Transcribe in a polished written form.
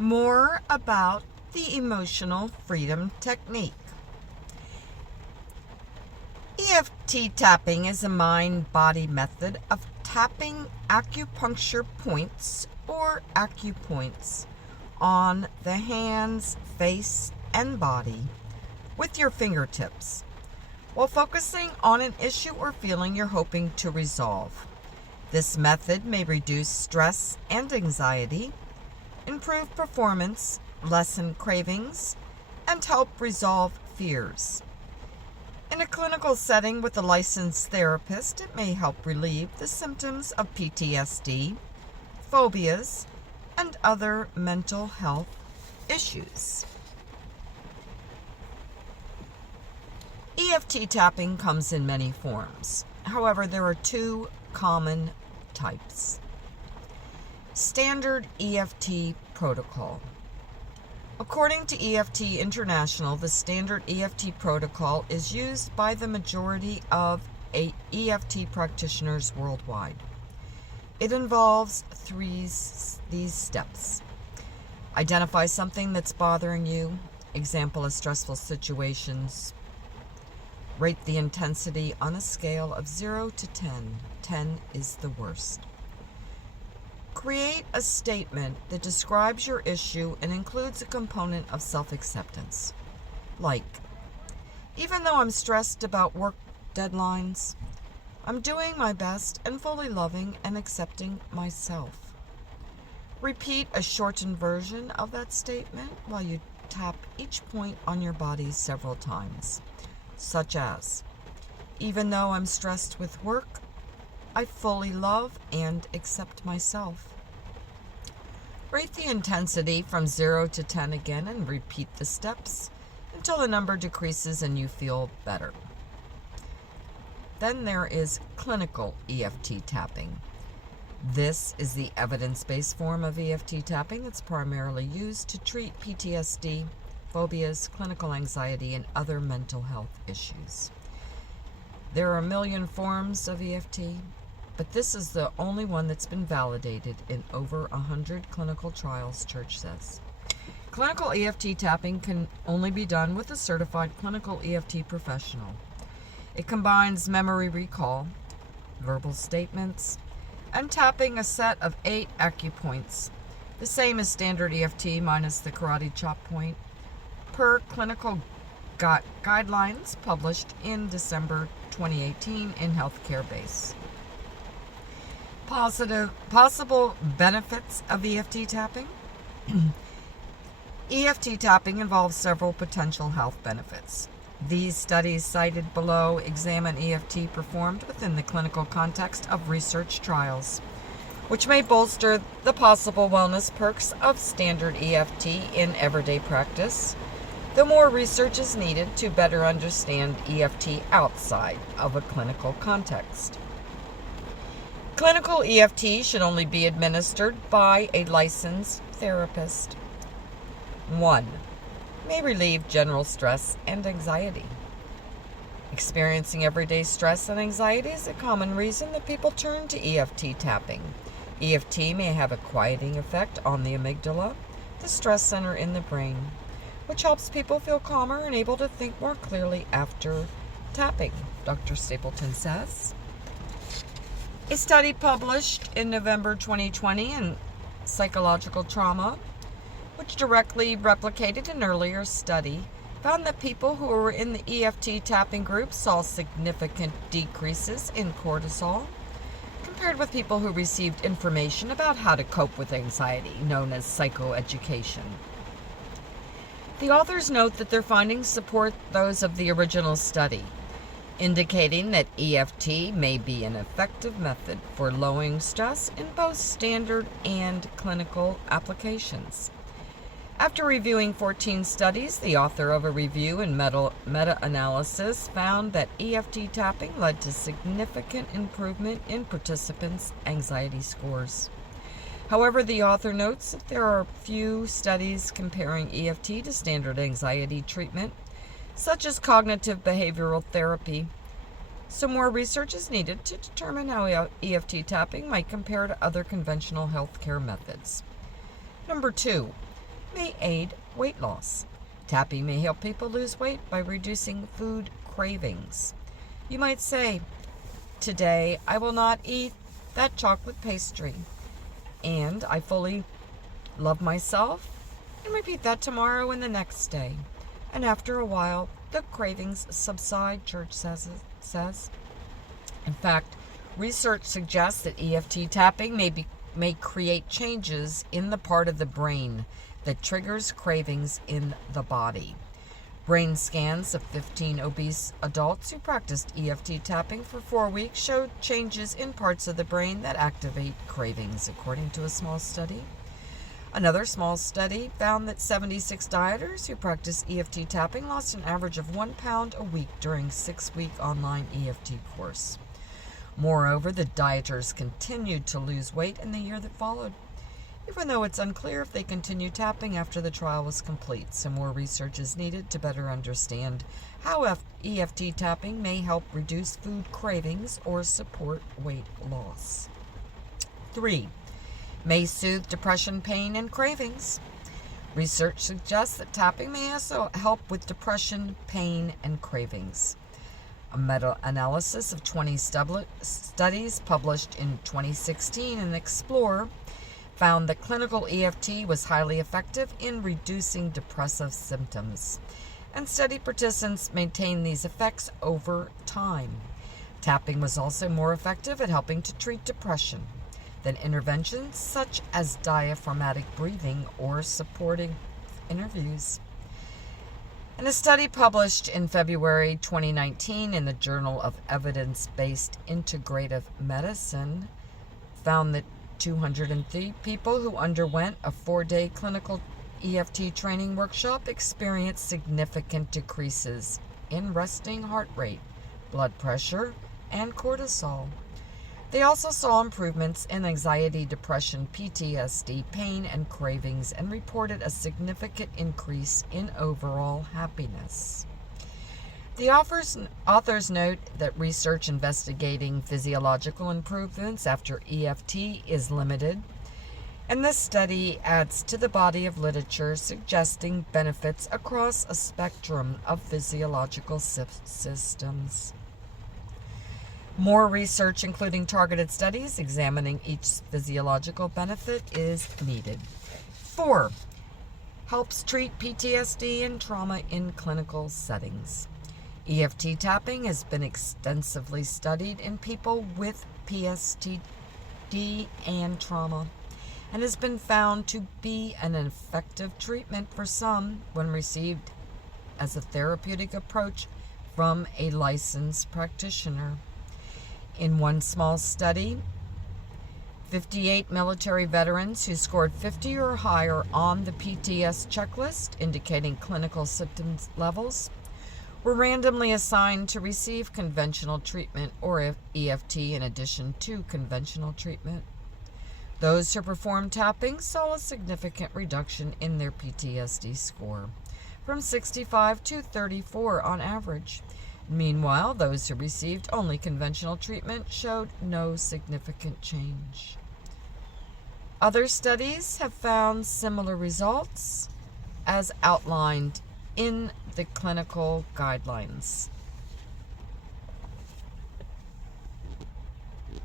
More about the emotional freedom technique. EFT tapping is a mind-body method of tapping acupuncture points or acupoints on the hands, face, and body with your fingertips while focusing on an issue or feeling you're hoping to resolve. This method may reduce stress and anxiety, improve performance, lessen cravings, and help resolve fears. In a clinical setting with a licensed therapist, it may help relieve the symptoms of PTSD, phobias, and other mental health issues. EFT tapping comes in many forms. However, there are two common types. Standard EFT protocol. According to EFT International, the standard EFT protocol is used by the majority of EFT practitioners worldwide. It involves these steps. Identify something that's bothering you. Example of stressful situations. Rate the intensity on a scale of 0 to 10. 10 is the worst. Create a statement that describes your issue and includes a component of self-acceptance. Like, even though I'm stressed about work deadlines, I'm doing my best and fully loving and accepting myself. Repeat a shortened version of that statement while you tap each point on your body several times, such as, even though I'm stressed with work, I fully love and accept myself. Rate the intensity from 0 to 10 again and repeat the steps until the number decreases and you feel better. Then there is clinical EFT tapping. This is the evidence-based form of EFT tapping that's primarily used to treat PTSD, phobias, clinical anxiety, and other mental health issues. There are a million forms of EFT, but this is the only one that's been validated in over 100 clinical trials, Church says. Clinical EFT tapping can only be done with a certified clinical EFT professional. It combines memory recall, verbal statements, and tapping a set of 8 acupoints, the same as standard EFT minus the karate chop point, per clinical guidelines published in December 2018 in Healthcare Base. Possible benefits of EFT tapping. EFT tapping involves several potential health benefits. These studies cited below examine EFT performed within the clinical context of research trials, which may bolster the possible wellness perks of standard EFT in everyday practice, though more research is needed to better understand EFT outside of a clinical context. Clinical EFT should only be administered by a licensed therapist. 1. May relieve general stress and anxiety. Experiencing everyday stress and anxiety is a common reason that people turn to EFT tapping. EFT may have a quieting effect on the amygdala, the stress center in the brain, which helps people feel calmer and able to think more clearly after tapping, Dr. Stapleton says. A study published in November 2020 in Psychological Trauma, which directly replicated an earlier study, found that people who were in the EFT tapping group saw significant decreases in cortisol compared with people who received information about how to cope with anxiety, known as psychoeducation. The authors note that their findings support those of the original study, indicating that EFT may be an effective method for lowering stress in both standard and clinical applications. After reviewing 14 studies, the author of a review and meta-analysis found that EFT tapping led to significant improvement in participants' anxiety scores. However, the author notes that there are few studies comparing EFT to standard anxiety treatment, such as cognitive behavioral therapy. So more research is needed to determine how EFT tapping might compare to other conventional healthcare methods. Number 2, may aid weight loss. Tapping may help people lose weight by reducing food cravings. You might say, today I will not eat that chocolate pastry, and I fully love myself, and repeat that tomorrow and the next day. And after a while, the cravings subside, Church says. In fact, research suggests that EFT tapping may create changes in the part of the brain that triggers cravings in the body. Brain scans of 15 obese adults who practiced EFT tapping for 4 weeks showed changes in parts of the brain that activate cravings, according to a small study. Another small study found that 76 dieters who practiced EFT tapping lost an average of 1 pound a week during a 6-week online EFT course. Moreover, the dieters continued to lose weight in the year that followed, even though it's unclear if they continued tapping after the trial was complete. Some more research is needed to better understand how EFT tapping may help reduce food cravings or support weight loss. 3. May soothe depression, pain, and cravings. Research suggests that tapping may also help with depression, pain, and cravings. A meta-analysis of 20 studies published in 2016 in Explorer found that clinical EFT was highly effective in reducing depressive symptoms, and study participants maintained these effects over time. Tapping was also more effective at helping to treat depression than interventions such as diaphragmatic breathing or supporting interviews. And a study published in February 2019 in the Journal of Evidence-Based Integrative Medicine found that 203 people who underwent a 4-day clinical EFT training workshop experienced significant decreases in resting heart rate, blood pressure, and cortisol. They also saw improvements in anxiety, depression, PTSD, pain, and cravings, and reported a significant increase in overall happiness. The authors note that research investigating physiological improvements after EFT is limited, and this study adds to the body of literature suggesting benefits across a spectrum of physiological systems. More research, including targeted studies examining each physiological benefit, is needed. 4. Helps treat PTSD and trauma in clinical settings. EFT tapping has been extensively studied in people with PTSD and trauma, and has been found to be an effective treatment for some when received as a therapeutic approach from a licensed practitioner. In one small study, 58 military veterans who scored 50 or higher on the PTS checklist, indicating clinical symptoms levels, were randomly assigned to receive conventional treatment or EFT in addition to conventional treatment. Those who performed tapping saw a significant reduction in their PTSD score, from 65 to 34 on average. Meanwhile, those who received only conventional treatment showed no significant change. Other studies have found similar results as outlined in the clinical guidelines.